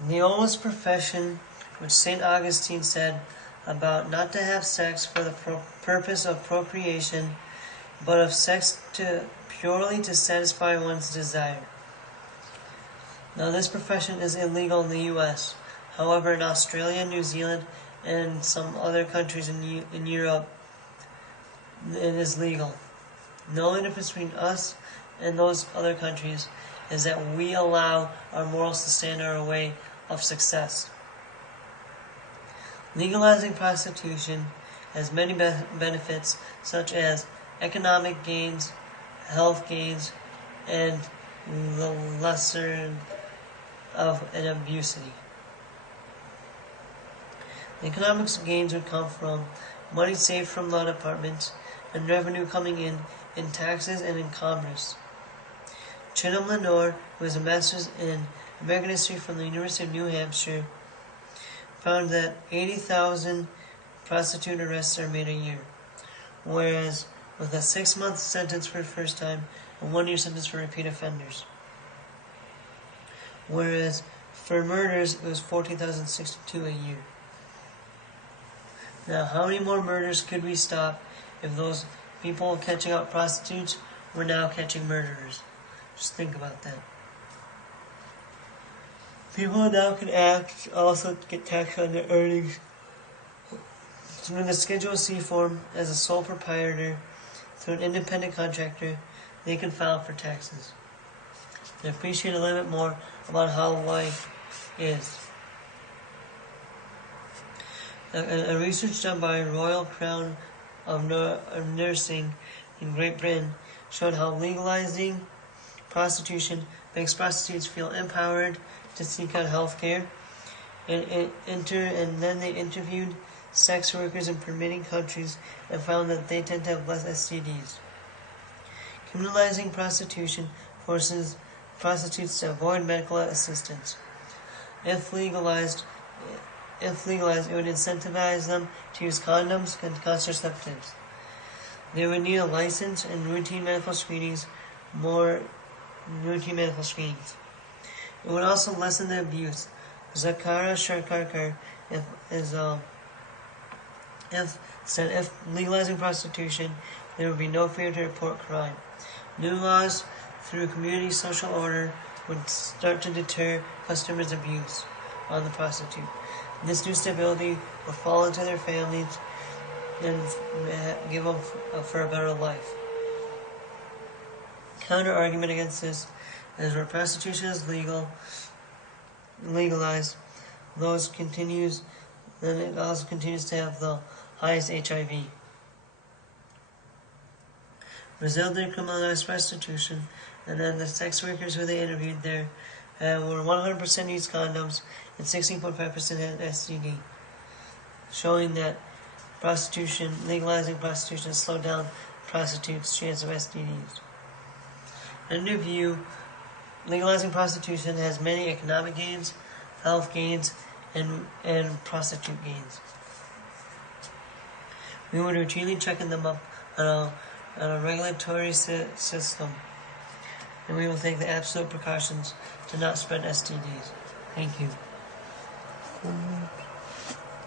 The oldest profession, which St. Augustine said about not to have sex for the purpose of procreation, but of sex purely to satisfy one's desire. Now this profession is illegal in the U.S. However, in Australia, New Zealand, and some other countries in Europe, it is legal. The only difference between us and those other countries is that we allow our morals to stand in our way of success. Legalizing prostitution has many benefits, such as economic gains, health gains, and the lesser of an abusity. The economic gains would come from money saved from law departments and revenue coming in taxes and in commerce. Chinam Lenore, who has a master's in American history from the University of New Hampshire, found that 80,000 prostitute arrests are made a year, whereas with a 6-month sentence for the first time and 1-year sentence for repeat offenders. Whereas for murders, it was 14,062 a year. Now, how many more murders could we stop if those people catching out prostitutes were now catching murderers? Just think about that. People now can also get taxed on their earnings. Through the Schedule C form, as a sole proprietor, through an independent contractor, they can file for taxes. I appreciate a little bit more about how life is. A research done by Royal Crown of Nursing in Great Britain showed how legalizing prostitution makes prostitutes feel empowered to seek out health care. And then they interviewed sex workers in permitting countries and found that they tend to have less STDs. Criminalizing prostitution forces prostitutes to avoid medical assistance. If legalized, it would incentivize them to use condoms and contraceptives. They would need a license and routine medical screenings. It would also lessen the abuse. Zakara Sharkarkar said if legalizing prostitution, there would be no fear to report crime. New laws through community social order would start to deter customers' abuse on the prostitute. This new stability will fall into their families and give them for a better life. Counter argument against this is where prostitution is legalized, then it also continues to have the highest HIV. Brazil decriminalized criminalized prostitution, and then the sex workers who they interviewed there were 100% used condoms and 16.5% had STD, showing that legalizing prostitution has slowed down prostitutes' chance of STDs. In their view, legalizing prostitution has many economic gains, health gains, and prostitute gains. We would routinely checking them up on a regulatory system, and we will take the absolute precautions to not spread STDs. Thank you.